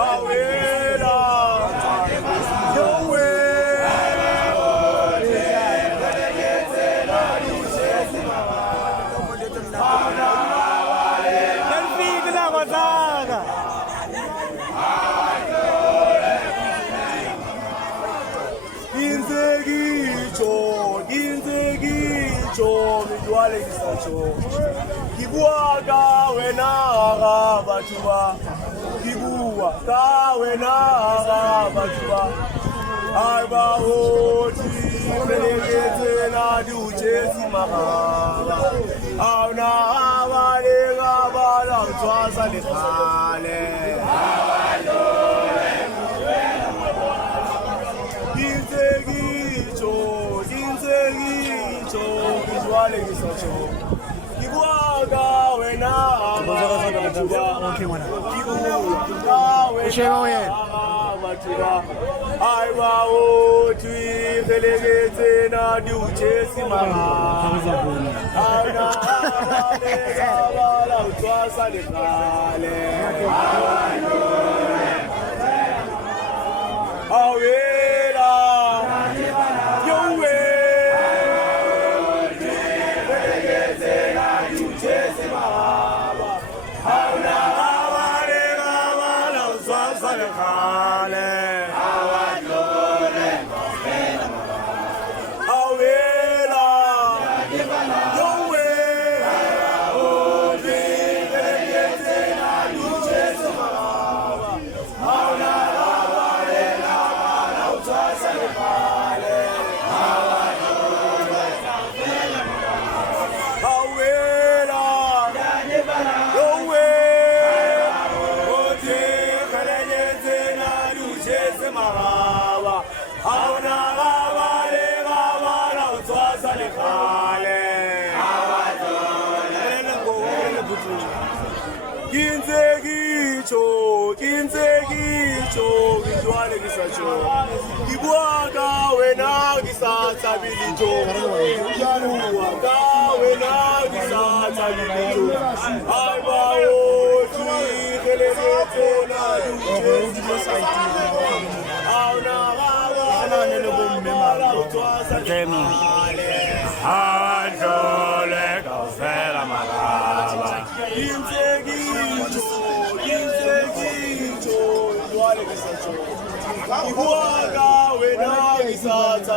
Awela, Yowe. Kibuaga wena batuba, kibuaga wena batuba. Aiba hoti belegete na duchesi mahaba. Auna avale gabala utwasa lekale. Inzegicho, visuale gisacho. Kibuaga wena batuba, kibuaga Aiwa otwi belegete na duchesi mahaba. Auna avale gabala utwasa lekale. Awela, Yowe, belegete na duchesi mahaba. Auna avale gabala utwasa lekale. Kinzegicho, visuale gisacho. Kibuaga wena gisata bilito. Kibuaga wena gisata bilito. Aiba otwi belegete na duchesi. Auna gaba nene bombe utwasa lekale. Anjole kausela maraba. Kinzegicho. Ibuaga wena gisata